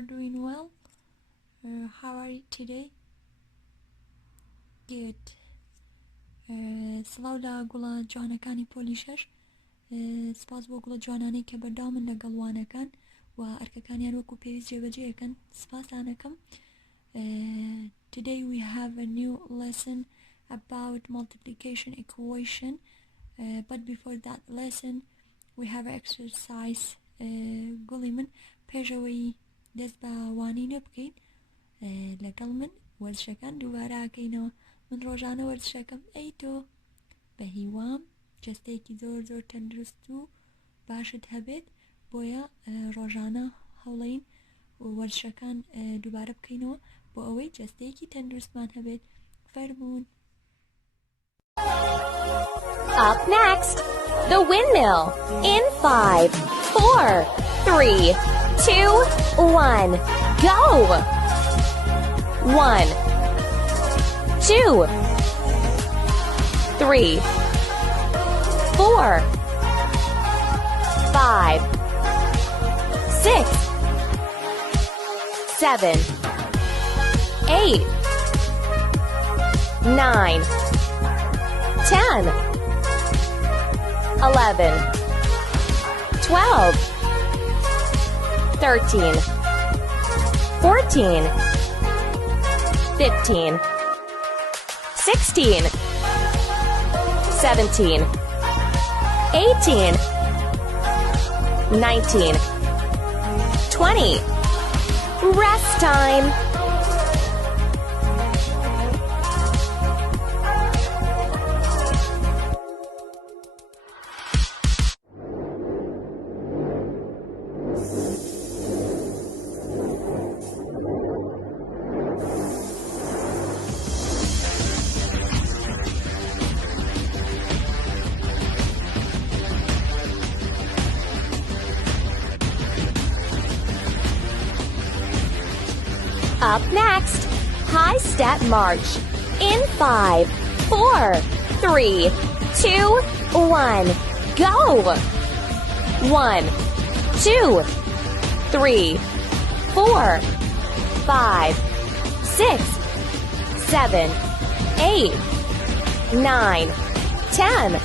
are doing well. How are you today? Good. سڵاو لە گوڵە جوانەکانی پۆلی 6. سپاس بۆ گوڵە جوانانەی کە بەرداومن لەگەڵ وانەکان و ئەرکەکانیان وەکو پێویست جێبەجێەکەن. سپاسانەکەم. Today we have a new lesson about multiplication equation, but before that lesson we have an exercise. گوڵی من پێشەوەی دەست بە وانینە بکەین لەگەڵ من وەرزشەکان دووبارە ئاکەینەوە. من ڕۆژانە وەرزشەکەم ئەی تۆ بە هیوام جەستەیەکی زۆر زۆر تەندروست و باشت هەبێت، بۆیە ڕۆژانە هەوڵەین وەرزشەکان دووبارە بکەینەوە بۆ ئەوەی جەستەیەکی تەندروستمان هەبێت. فەرموون. Up next, the windmill in 5, 4, 3, 2, 1, go! 1, 2, 3, 4, 5, 6, 7, 8, 9, 10, 11, 12, 13, 14, 15, 16, 17, 18, 19, 20. Rest time. Up next, high step march in 5, 4, 3, 2, 1, go! 1, 2, 3, 4, 5, 6, 7, 8, 9, 10,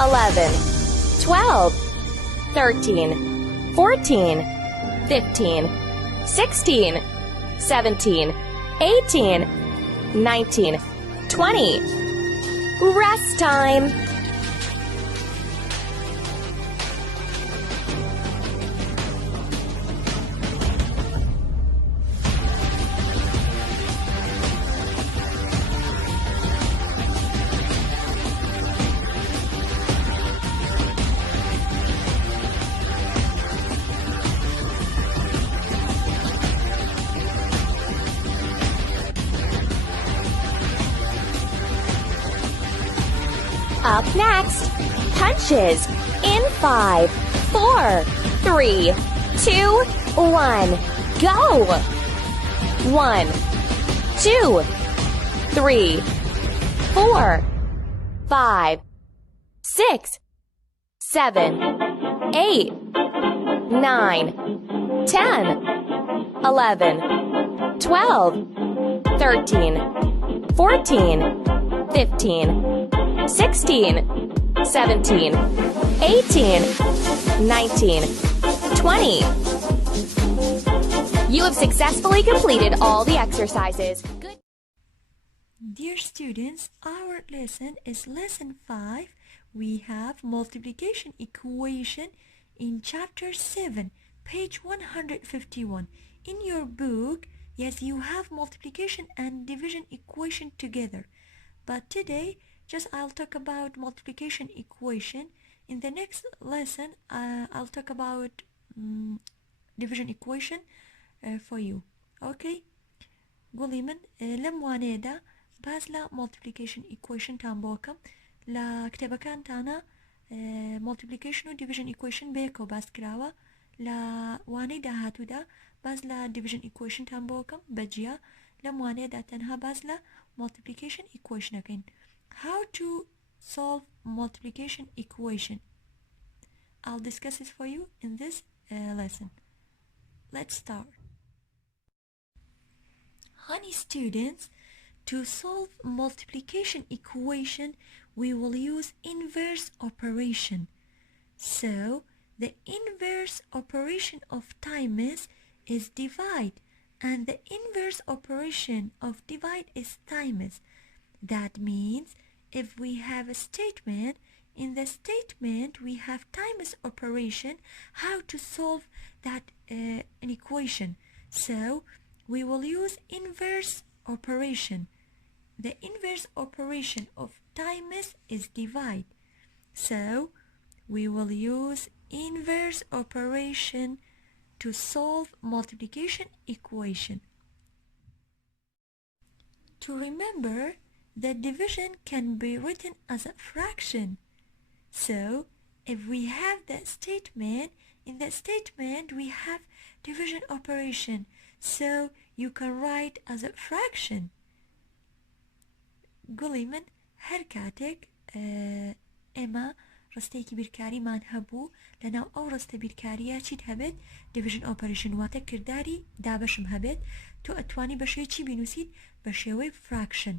11, 12, 13, 14, 15, 16, 17, 18, 19, 20. Rest time. Up next, punches in 5, 4, 3, 2, 1, go! 1, 2, 3, 4, 5, 6, 7, 8, 9, 10, 11, 12, 13, 14, 15, 16, 17, 18, 19, 20. You have successfully completed all the exercises. Good. Dear students, our lesson is lesson 5. We have multiplication equation in chapter 7, page 151. In your book, yes, you have multiplication and division equation together. But today, just I'll talk about multiplication equation. In the next lesson, I'll talk about division equation for you. Okay? قولي من لم وانيدا باز لا multiplication equation تان بوكم لا كتابة كان تانا multiplication و division equation بيكو باز كراوا لا وانيدا هاتو دا باز لا division equation تان بوكم بجيا لم وانيدا تنها باز لا multiplication equation again. How to solve multiplication equation? I'll discuss it for you in this lesson. Let's start. Honey students, to solve multiplication equation, we will use inverse operation. So, the inverse operation of times is divide, and the inverse operation of divide is times. That means if we have a statement, in the statement we have times operation, how to solve that an equation. So we will use inverse operation. The inverse operation of times is divide. So we will use inverse operation to solve multiplication equation. To remember, the division can be written as a fraction. So if we have that statement, in that statement we have division operation, so you can write as a fraction. گوڵی من هەر کاتێک ئێمە ڕستەیەکی بیرکاریمان هەبوو لەناو ئەو ڕستە بیرکاریە چیت هەبێت division operation واتە کردداری دابەشم هەبێت تۆ ئەتوانی بە شێوەی چی بینووسیت بە شێوەی fraction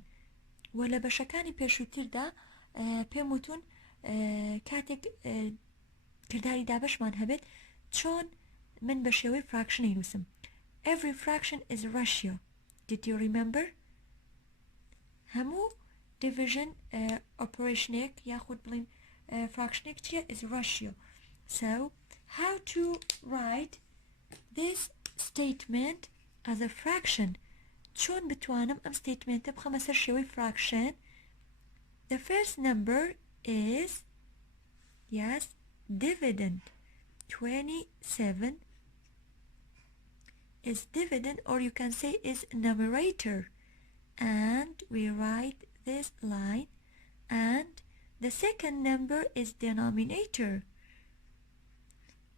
و لە بەشەکانی پێشووتردا پێم وتون کاتێک کردداری دابەشمان هەبێت چۆن من بە شێوەی fraction نووسم. Every fraction is a ratio. Did you remember? هەموو division operationێک یاخود بڵین fractionێک چیە is a ratio. So how to write this statement as a fraction? چۆن بتوانم ئەم statementە بخەمە سەر شێوەی fraction? The first number is yes dividend. 27 is dividend, or you can say is numerator, and we write this line, and the second number is denominator,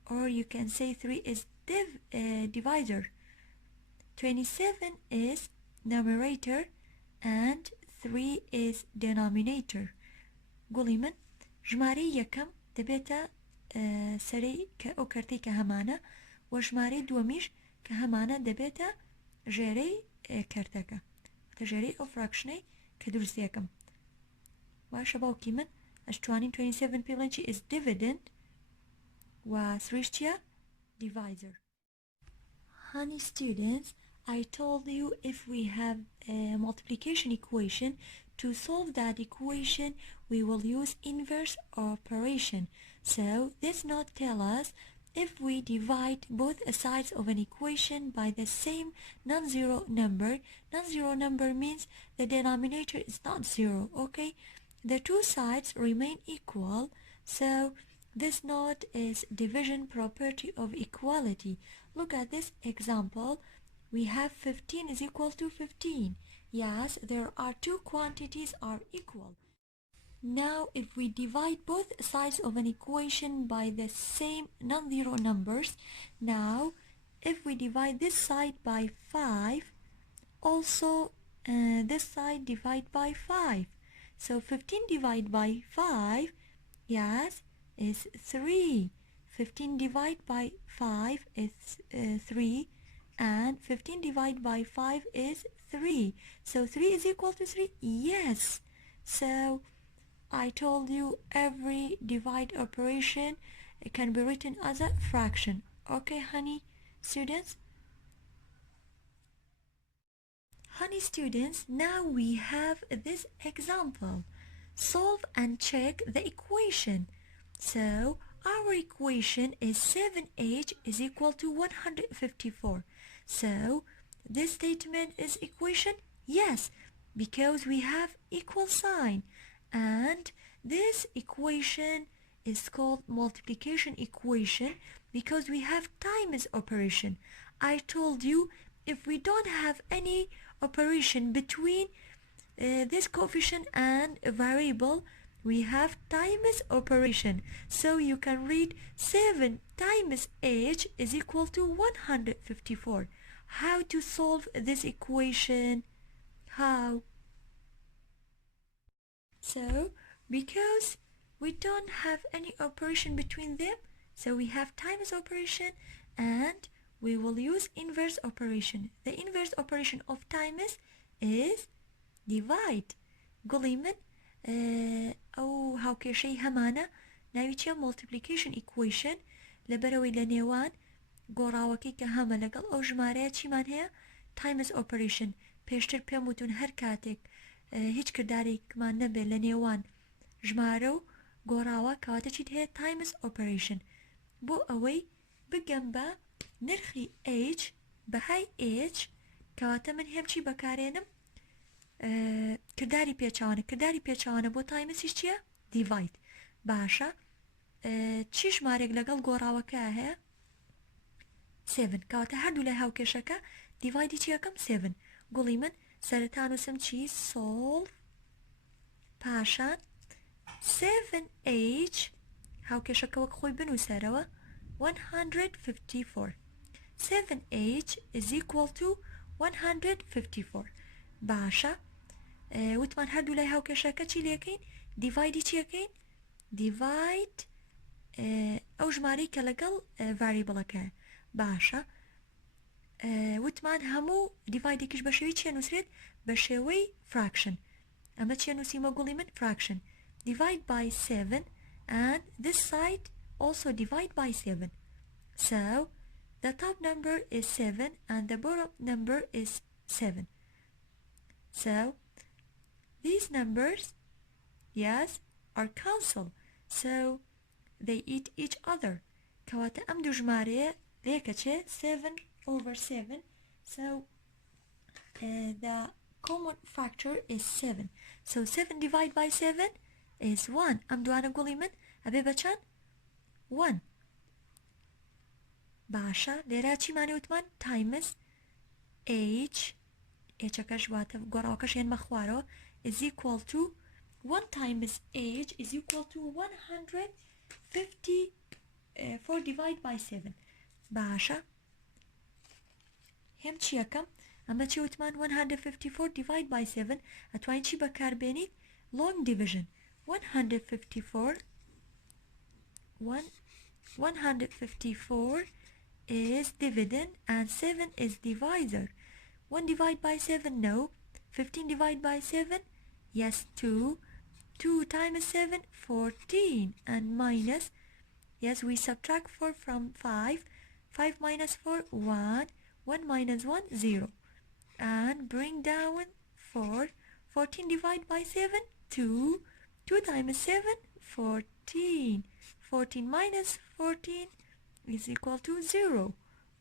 or you can say 3 is divisor. 27 is numerator and 3 is denominator. گوڵی من ژمارەی یەکەم دەبێتە سەرەی کە ئەو کەرتەی کە هەمانە و ژمارەی دووەمیش کە هەمانە دەبێتە ژێرەی کەرتەکە کە ژێرەی ئەو فراکشنەی کە دروست یەکەم. باشە باوکی من ئەشتوانین 27 پێ بڵێن چی is dividend و 3 چییە divisor. Honey students, I told you if we have a multiplication equation, to solve that equation we will use inverse operation. So this note tells us if we divide both sides of an equation by the same non-zero number means the denominator is not zero, okay? The two sides remain equal, so this note is division property of equality. Look at this example. We have 15 is equal to 15. Yes, there are two quantities are equal. Now if we divide both sides of an equation by the same non-zero numbers, now if we divide this side by 5, also this side divide by 5. So 15 divided by 5, yes, is 3. 15 divided by 5 is 3, and 15 divided by 5 is 3. So 3 is equal to 3? Yes. So I told you every divide operation can be written as a fraction. Okay, honey students? Honey students, now we have this example. Solve and check the equation. So our equation is 7h is equal to 154. So this statement is equation? Yes, because we have equal sign. And this equation is called multiplication equation because we have times operation. I told you if we don't have any operation between this coefficient and a variable, we have times operation. So you can read 7 times h is equal to 154. How to solve this equation? How? So because we don't have any operation between them, so we have times operation and we will use inverse operation. The inverse operation of times is divide. گوڵی من ئەو هاوکێشەی هەمانە ناوی چیە؟ multiplication equation لەبەرەوەی لە نێوان گۆڕاوەکەی کە هەمە لەگەڵ ئەو ژمارەیە چیمان هەیە؟ times operation. پێشتر پێم وتون هەر کاتێک هیچ کردارێکمان نەبێت لە نێوان ژمارە و گۆڕاوە کەواتە چیت هەیە؟ times operation. بۆ ئەوەی بگەم بە نرخی h بەهای h کەواتە من هێم چی بەکارێنم؟ کردداری پێچوانە. کردداری پێچوانە بۆ تایمسیش چییە؟ دیڤایت. باشە چی ژمارێک لەگەڵ گۆڕاوەکە هەیە؟ 7. کەواتە هەردوو لای هاوکێشەکە دیڤایدی چیەکەم؟ 7. گوڵی من سەرەتا نووسم چی؟ solve پاشان 7h هاوکێشەکە وەک خۆی بنووسەرەوە 154. 7h is equal to 154. باشە وتمان هەردوو لای هاوکێشەکە چی لێکەین؟ دیڤایدی چیەکەین؟ دیڤایت ئەو ژمارەی کە لەگەڵ ڤاریبڵەکە. باشە وتمان هەموو دیڤایدێکیش بە شێوەی چیە نووسرێت؟ بە شێوەی fraction. ئەمە چیە نووسیمە گوڵی من؟ fraction. divide by 7 and this side also divide by 7. So the top number is 7 and the bottom number is 7. So these numbers, yes, are cancelled. So they eat each other. کەواتە ئەم دوو ژمارەیە لێکە چێ؟ 7/7. So the common factor is 7. So 7 divided by 7 is 1. ئەم دوانە گوڵی من ئەبێ بە چەند؟ 1. باشە لێرە چیمانێ وتمان؟ times h هێچەکەش واتە گۆڕاوەکەش هێنمە خوارەوە is equal to 1 times h is equal to 154 divided by 7. باشە هێم چیەکەم؟ ئەمە چی وتمان؟ 154 divided by 7 ئەتوانین چی بەکاربێنیت؟ long division. 154 is dividend and 7 is divisor. 1 divided by 7, no. 15 divided by 7, yes, 2. 2 times 7, 14. And minus, yes, we subtract 4 from 5. 5 minus 4, 1. 1 minus 1, 0. And bring down 4. 14 divided by 7, 2. 2 times 7, 14. 14 minus 14 is equal to 0.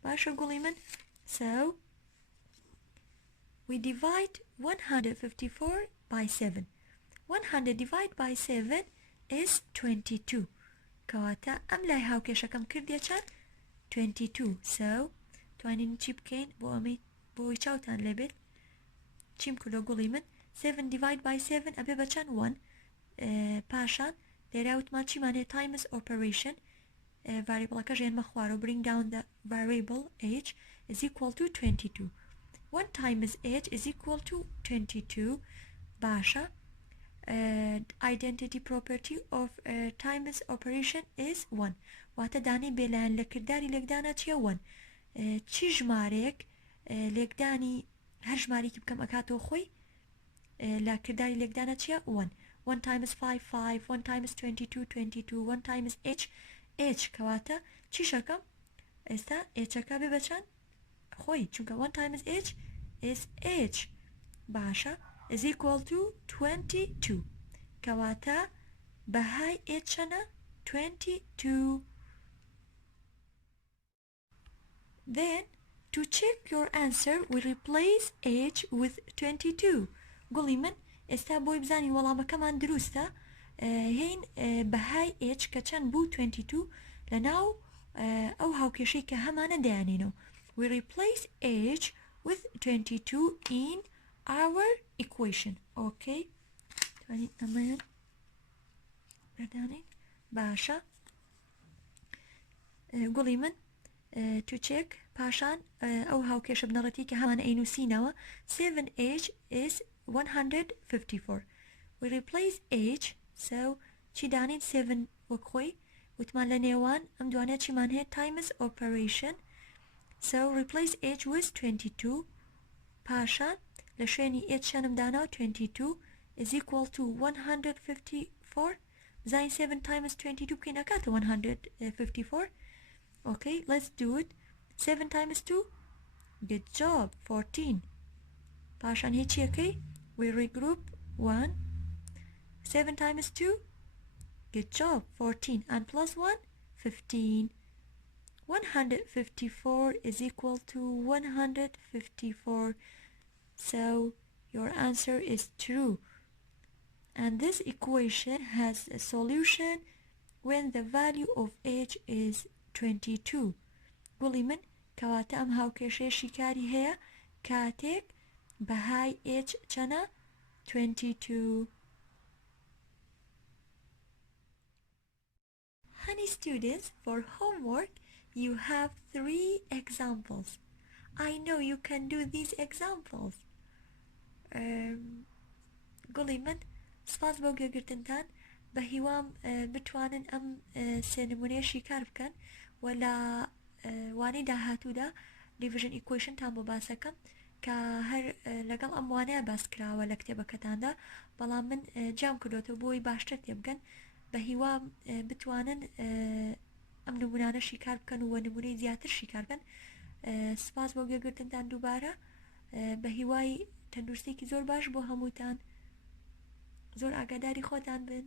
Basha Guliman. So we divide 154 by 7. 100 divided by 7 is 22. Kawata amlai hawkeshakam kirdiyachan 22. So twanin chipkain bo ami bo ichautan lebet chim kulo Guliman. 7 divided by 7 abibachan 1. Pashan there out machi mane times operation. Variable akajen makhwaro bring down the variable h is equal to 22. 1 times h is equal to 22. Basha identity property of times operation is 1. Wata dani belan lekdari lekdana chia 1. Chi jmarek lekdani har jmari ki bkam akato khoy lekdari lekdana chia 1. 1 times 5 5. 1 times 22 22. 1 times h h kawata chi shakam esta h akabe bachan خوي چونکە 1 times h is h باشە is equal to 22 کەواتە بەهای h چەنە 22. Then to check your answer we replace h with 22. گوڵی من ئێستا بۆی بزانین وەڵامەکەمان دروستە هین بەهای h کە چەند بوو 22 لەناو ئەو هاوکێشەی کە هەمانە دەیانێنەوە. We replace h with 22 in our equation. Okay. Basha. Guliman to check Pashan أو how كيش بنرتي كهمان أينو سينوا 7h is 154. We replace h so چیدانین 7 وەکخۆی وتمان لە نێوان ئەم دوانە چیمان هەیە times operation so replace h with 22 پاشان لە شوێنی h شەنم داناوە 22 is equal to 154 بزانین 7 times 22 بکەین ئەکاتە 154 okay let's do it 7 times 2 good job 14 پاشان هیچیەکەی we regroup 1 7 times 2 good job 14 and plus 1 15 154 is equal to 154 so your answer is true and this equation has a solution when the value of h is 22 قوڵی من کەواتە ئەم هاوکێشەیە شیکاری هەیە کاتێک بەهای h چەنە 22 Honey students, for homework you have 3 examples. I know you can do these examples. قوڵی من سپاس بۆ گوێگرتنتان بە هیوام بتوانن ئەم سێ نمونەیە شیکار بکەن و لە وانەی داهاتوودا division equation تان بۆ باسەکەم کە هەر لەگەڵ ئەم وانەیە باس کراوە لە کتێبەکەتاندا بەڵام من جام کردوتەوە بۆی باشتر تێبگەن بە هیوام بتوانن ئەم نمونانە شیکار بکەن و نمونەی زیاتر شیکار بکەن سپاس بۆ گوێگرتنتان دووبارە بە هیوای تەندروستێکی زۆر باش بۆ هەمووتان زۆر ئاگاداری خۆتان بن